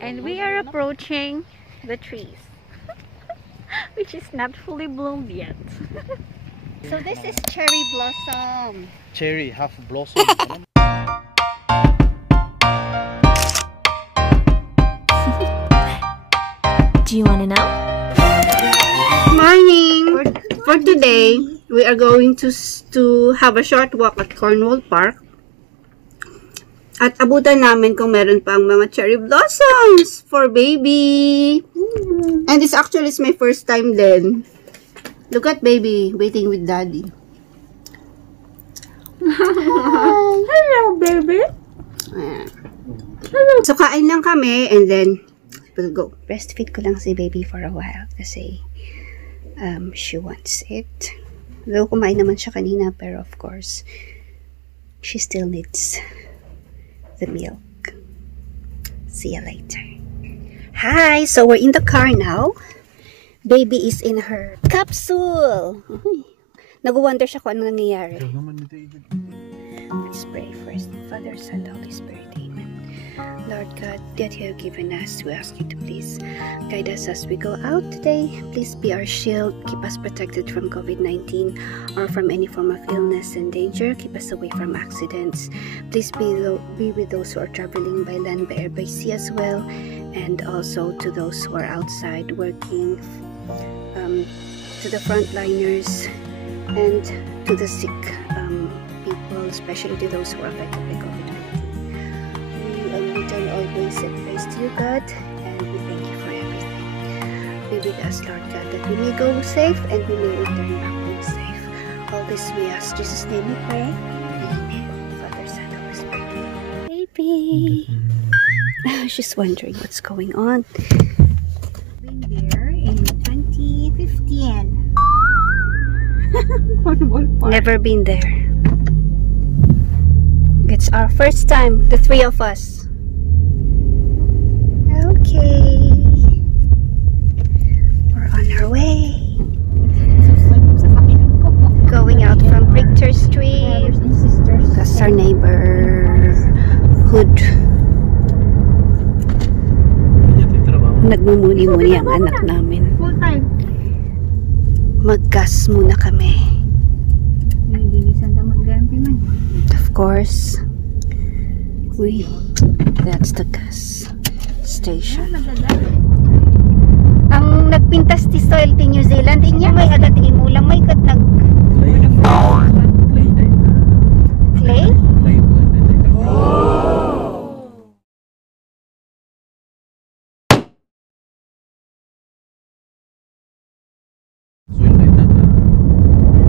And we are approaching the trees, which is not fully bloomed yet. So this is cherry blossom. Cherry, half blossom. Do you want to know? Morning! For today, we are going to have a short walk at Cornwall Park. At abutan namin kung meron pang mga cherry blossoms for baby. And it's actually my first time then. Look at baby waiting with daddy. Hello, baby. Hello. So kain lang kami and then we'll go. Breastfeed ko lang si baby for a while kasi she wants it. Though kumain naman siya kanina, pero of course she still needs the milk. See you later. Hi! So we're in the car now. Baby is in her capsule. Nag-wonder siya kung ano nangyayari. Let's pray first. Father, Son, Holy Spirit. Amen. Lord God, that you have given us, we ask you to please guide us as we go out today. Please be our shield. Keep us protected from COVID-19 or from any form of illness and danger. Keep us away from accidents. Please be with those who are traveling by land, by air, by sea as well. And also to those who are outside working, to the frontliners, and to the sick people, especially to those who are affected by COVID-19. We return all praise and praise to you, God, and we thank you for everything. Be with us, Lord God, that we may go safe and we may return back home safe. All this we ask, in Jesus' name we pray. Amen. Father, Son, Holy Spirit. Baby! She's wondering what's going on. Been there in 2015. Never been there. It's our first time, the three of us. Okay. We're on our way. Going out from Richter Street. That's our neighborhood. Nagmumuni-muni ang anak namin. Full time. Mag-gas muna kami. Of course, that's the gas station. Ang nagpintas ti soil ti New Zealand, inya may agad imulang may kat nag clay?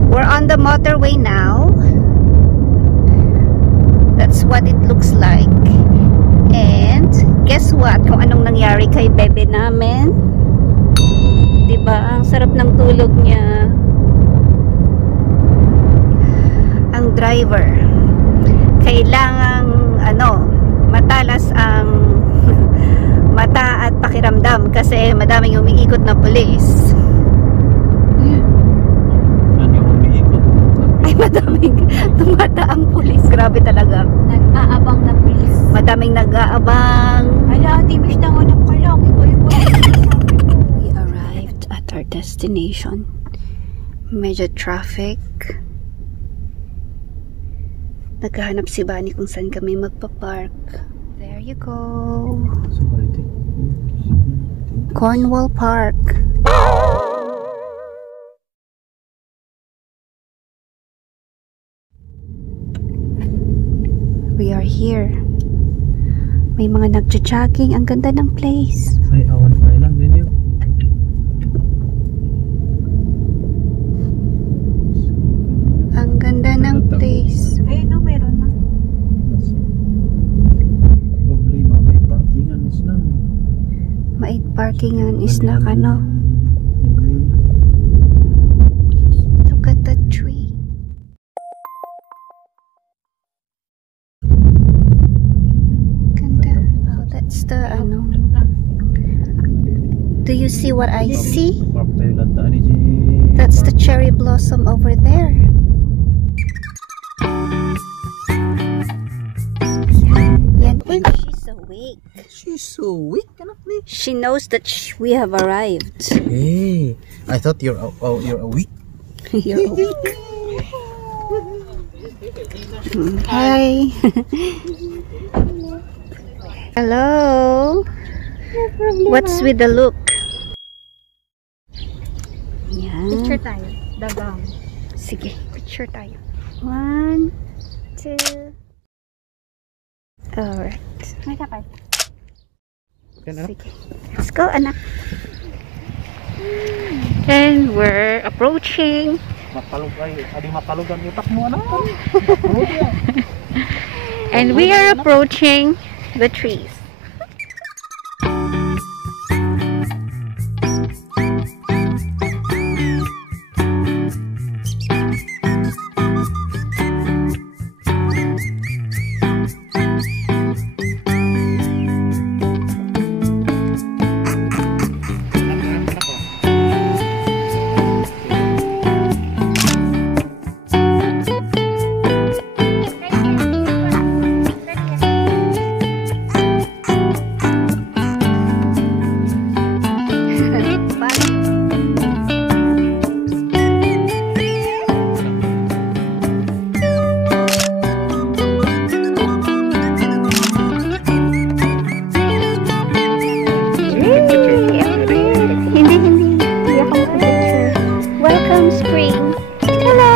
We're on the motorway now. That's what it looks like. And guess what? Kung anong nangyari kay bebe namin. Diba? Ang sarap ng tulog niya. Ang driver kailangang matalas ang mata at pakiramdam kasi madaming umiikot na pulis. Madaming tumataang pulis. Grabe talaga. Nag-aabang na pulis. Madaming nag-aabang. Ala, timis na ko ng kalong. We arrived at our destination. Medyo traffic. Naghahanap si Bani kung saan kami magpa-park. There you go. Cornwall Park. We are here. May mga nagja-jogging. Ang ganda ng place. Ay, awan pa lang din yun. Ang ganda ng place. Ay, no, meron na. Probably, may parkingan is lang. Mait parkingan is na kano. Look at that tree. That's the do you see what I see? That's the cherry blossom over there. Yan, she's awake. weak. She's so weak, anak ni. She knows that we have arrived. Hey, I thought you're a weak. You're weak. Hi. Hello. What's with the look? Picture Yan. tayo. Dagang. Sige. Picture tayo. 1, 2. alright. May kapal. Sige. Let's go, anak. And we're approaching. Mapalog ay, adi mapalog ang utak mo, anak. And we are approaching the trees. Welcome, spring. Hello.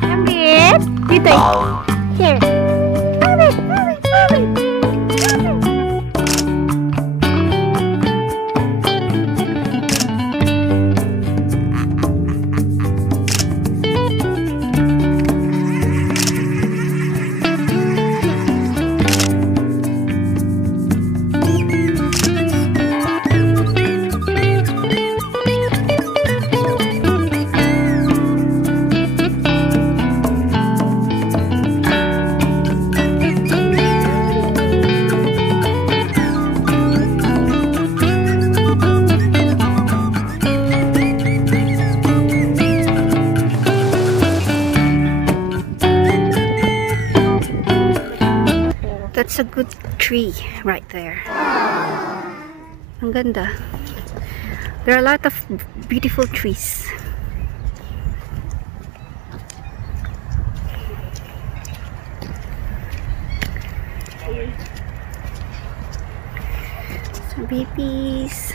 Ambit, dito. Here. Ambit, Ambit, Ambit. That's a good tree right there. Ang ganda. There are a lot of beautiful trees. Some babies.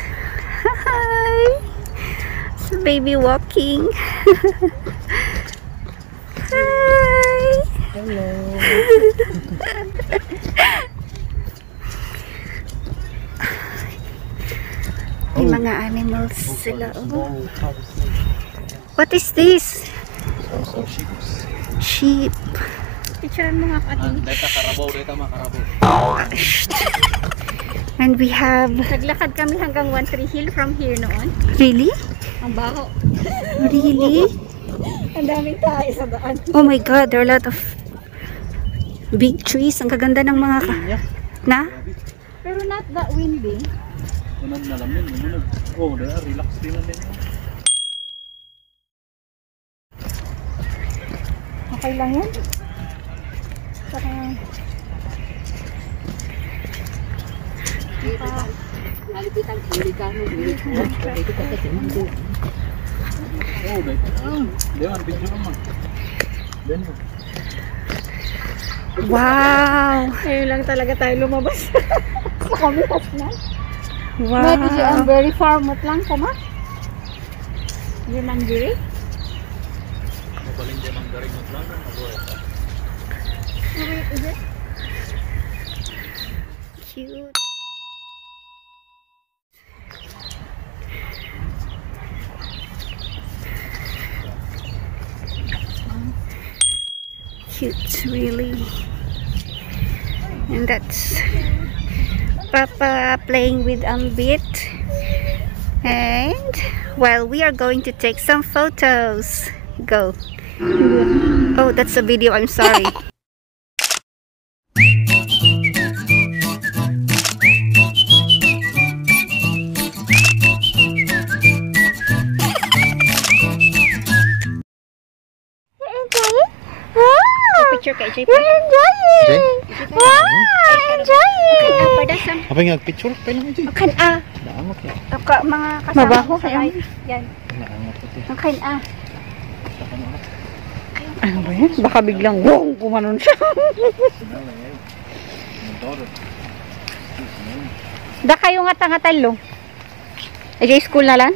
Hi. Some baby walking. Hi. Hello. May mga animals sila. Oh. What is this? Sheep. Picturean mo nga ka. Data karabaw, data makarabaw. And we have... Naglakad kami hanggang 1-3 Hill from here noon. Really? Ang baho. Really? Ang daming tayo sa daan. Oh my God, there are a lot of big trees. Ang kaganda ng mga... Na? Pero not that windy. Unang nalamin, unang. Oh, dala, relax din lang din. Okay lang yan. Saka... Oh, baik. Dewan, video ka man. Den mo. Wow! Ngayon lang talaga tayo lumabas. Sa kamitas na. Wow! Maybe ang very far mo lang ko ma. Yun ang diri. Mabaling din ang garing mo lang. Cute. Cute, really. And that's Papa playing with Ambit. And while we are going to take some photos. Go. Oh, that's a video. I'm sorry. Apa nga picture pa lang ito. Kan ah. Naangot na. Mga kasama Mabaho, ko sa ayaw. live. Yan. Naangot ito. Kan ah. Ano ba yan? Baka biglang wong kumanon siya. Da kayo nga tangatalo. Ay, school na lang?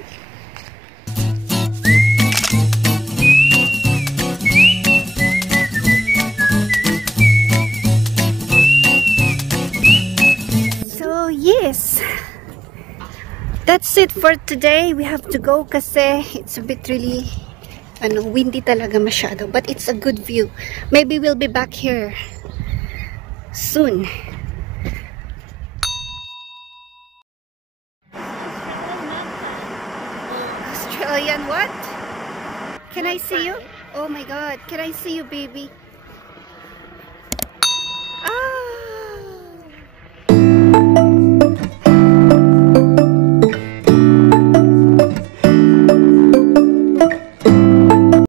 So, yes. That's it for today. We have to go kasi it's a bit really windy talaga masyado. But it's a good view. Maybe we'll be back here soon. Australian what? Can I see you? Oh my god, can I see you, baby?